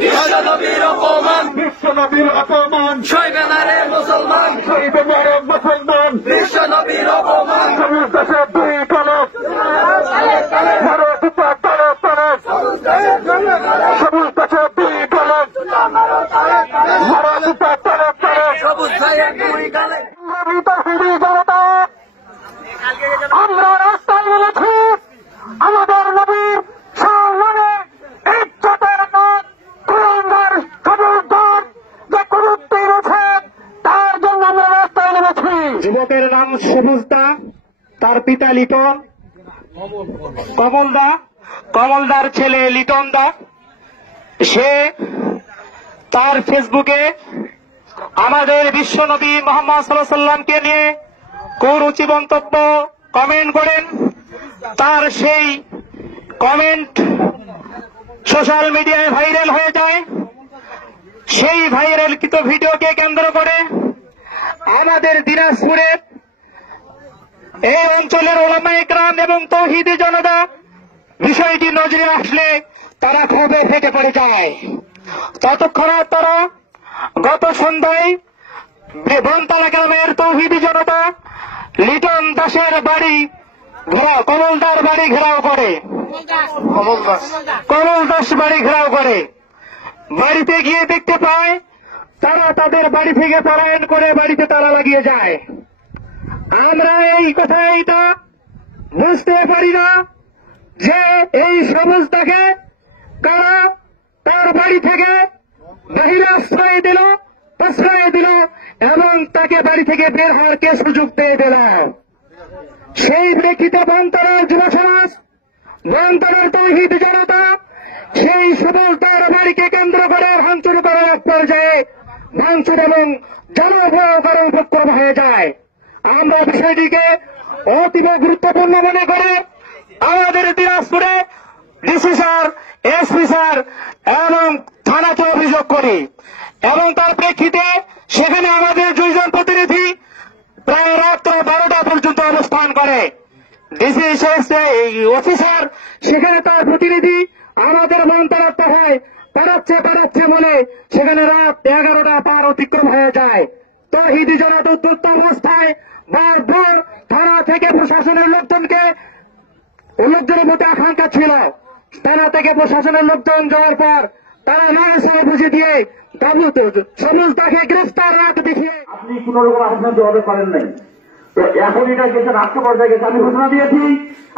বিশ্বনবীর অপমান, বিশ্বনবীর অপমান, সইবে না রে মুসলমান, সইবে না রে মুসলমান, বিশ্বনবীর অপমান, সবুজ দেশে দুই কালো, মারো দুটা তালে তালে, সবুজ দেশে দুই কালো, মারো দুটা তালে তালে, সবুজ ভাইয়ের দুই গালে। আমরা রাস্তায় নেমেছি আমাদের নবীর সম্মানে, ইজ্জতের নাম কুরআনের খবরদার যে কুরুত্বে রয়েছে, তার জন্য আমরা রাস্তায় নেমেছি। যুবকের নাম সবুজদা, তার পিতা লিটন, কমলদার ছেলে লিটন দা। সে তার ফেসবুকে আমাদের বিশ্বনবী মুহাম্মদ সাল্লাল্লাহু আলাইহি ওয়াসাল্লামকে নিয়ে কুরুচি মন্তব্য কমেন্ট করেন। তার সেই কমেন্ট সোশ্যাল মিডিয়ায় ভাইরাল হয়ে যায়। সেই ভাইরালকৃত ভিডিওকে কেন্দ্র করে আমাদের দিনাজপুরে এই অঞ্চলের উলামায়ে কেরাম এবং তাওহীদি জনতা বিষয়টি নজরে আসলে তারা ক্ষোভে ফেটে পড়ে যায়। ততক্ষণে তারা গত সন্ধ্যায় বনতলা গ্রামের তাওহীদি জনতা লিটন দাসের বাড়ি কমলদার বাড়ি ঘেরাও করে, কমল দাস বাড়ি ঘেরাও করে। বাড়িতে গিয়ে দেখতে পায় তারা তাদের বাড়ি থেকে পলায়ন করে বাড়িতে তালা লাগিয়ে যায়। আমরা এই কথাটা বুঝতে পারি না যে এই সবুজটাকে কারা তার বাড়ি থেকে বাহিরে আশ্রয় দিল, প্রশ্রয় দিল এবং তাকে বাড়ি থেকে বের হওয়ার কে সুযোগ দিয়ে দিল। সেই প্রেক্ষিতে বনতলার যুব সমাজ, বনতলার তাওহীদ জনতা সেই সবুজদার বাড়িকে কেন্দ্র করে ভাঙচুর করার এক পর্যায়ে ভাঙচুর এবং জনভয়ঙ্কর উপক্রম হয়ে যায়। আমরা বিষয়টিকে অতীব গুরুত্বপূর্ণ মনে করে আমাদের দিনাজপুরে ডিসি স্যার, এসপি স্যার এবং থানাকে অভিযোগ করি এবং তার প্রেক্ষিতে সেখানে আমাদের দুইজন প্রতিনিধি প্রায় রাত্র 12টা পর্যন্ত অবস্থান করে। ডিসি অফিসার সেখানে তার প্রতিনিধি আমাদের মন্তব্য হয় পারাচ্ছে বলে সেখানে রাত 11টা পার অতিক্রম হয়ে যায়। তাওহীদি জনতা উত্তপ্ত অবস্থায় বারবার থানা থেকে প্রশাসনের লোকজনের মধ্যে আকাঙ্ক্ষা ছিল। থানা থেকে প্রশাসনের লোকজন যাওয়ার পর তারা মানুষের বুঝে দিয়ে সবুজটাকে গ্রেফতার রাখতে দেখিয়ে আপনি কোন রকম আপনার জবাবে করেন নাই। তো এখন এটা গেছে রাষ্ট্র পর্যায়ে গেছে। আমি ঘোষণা দিয়েছি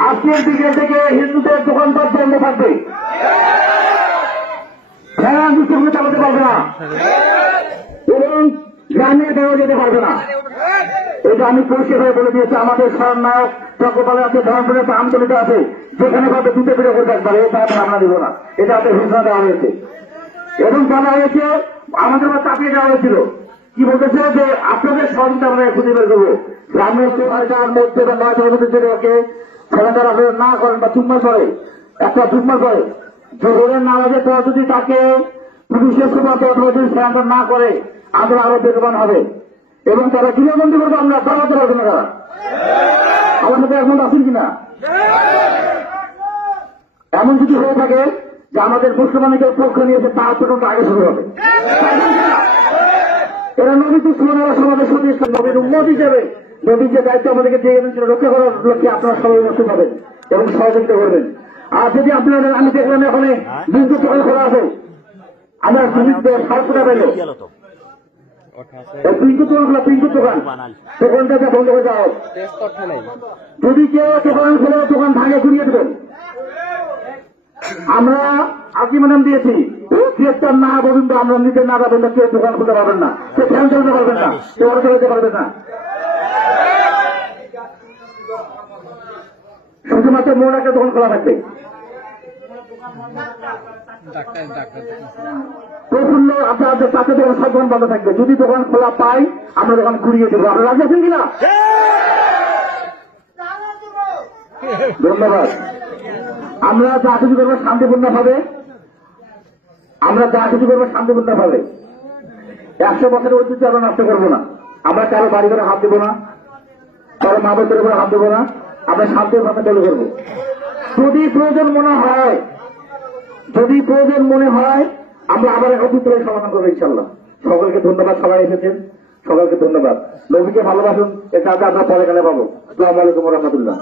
আজকের দিকে থেকে হিন্দুদের দোকানপাট বন্ধ থাকবে, ফ্যান দুঃসঙ্গে চালাতে পারবে না এবং গ্রামে বেরো যেতে পারবে না। এটা আমি পরিষ্কার বলে দিয়েছি। আমাদের স্বর্ণায়ক চক্রপালে আছে, ধর্মপুরে আছে, আমতলিতে আছে, যেখানে ভাবে দুটো বেরো করে থাকবে এটা আমরা দিব না। এটা আমাদের ঘোষণা দেওয়া হয়েছে এবং বলা হয়েছে আমাদের চাপিয়ে দেওয়া হয়েছিল। কি বলতেছে যে আপনাদের সহযোগিতা আমরা খুঁজে বের করবো। গ্রামের সরকার মধ্যে বা নয়কে খেলাধুলা আপনারা না করেন বা চুম্মার করে একটা চুম্মার করে জোহরের নামাজের পর যদি তাকে পুলিশের সুপাতে অথবা যদি সেন্টার না করে আমরা আরো বেগবান হবে এবং তারা গৃহবন্দী করবো। আমরা দাঁড়াতে পারবো না। তারা আমার সাথে এখন আসেন কিনা এমন যদি হয়ে থাকে যে আমাদের মুসলমানকে পক্ষ নিয়েছে তার পর্যন্ত আগে শুরু হবে। এরা নবী দুশ্মনেরা সমাজের সঙ্গে নবীর উম্মত হিসেবে নবীর যে দায়িত্ব আমাদেরকে দিয়ে গেলেন সেটা রক্ষা করার লক্ষ্যে আপনারা সবাই মুক্ত পাবেন এবং সহযোগিতা করবেন। আর যদি আপনারা আমি দেখলাম এখানে বিন্দু দোকান খোলা আছে, আমরা সাতটা পেল পিঙ্কু দোকান দোকানটাকে বন্ধ করে যাও। যদি কেউ দোকান খোলে দোকান ভাঙে ঘুরিয়ে দেবেন। আমরা আজীবনাম দিয়েছি গ্রেফতার না পর্যন্ত আমরা নিজের না যাবেন না, কেউ দোকান খুলতে পারবেন না, কেউ ফ্যান চালাতে পারবেন না, কেউ অটো চালাতে পারবেন না। শুধুমাত্র মোড়াকে দোকান খোলা থাকবে। প্রফুল্ল আপনাদের কাছে দোকান সব দোকান বন্ধ থাকবে। যদি দোকান খোলা পাই আমরা দোকান ঘুরিয়ে দেবো। আপনারা রাজি আছেন কিনা? ধন্যবাদ। আমরা যা কিছু করবো শান্তিপূর্ণ ভাবে, আমরা যা কিছু করবো শান্তিপূর্ণ ভাবে। 100 বছরের ঐতিহ্য আমরা নষ্ট করবো না। আমরা কারো বাড়ি করে হাত দেবো না, কারো মা বাচ্চার উপরে হাত দেবো না। আমরা শান্তির ভাবে চালু করবো। যদি প্রয়োজন মনে হয় আমরা আবার একত্রিত হয়ে সমাধান করবো ইনশাল্লাহ। সকলকে ধন্যবাদ, সবাই এসেছেন, সকলকে ধন্যবাদ। নবীকে ভালোবাসুন, এটা আমরা পরে গেলে পাবো। আসসালামু আলাইকুম ওয়া রাহমাতুল্লাহ।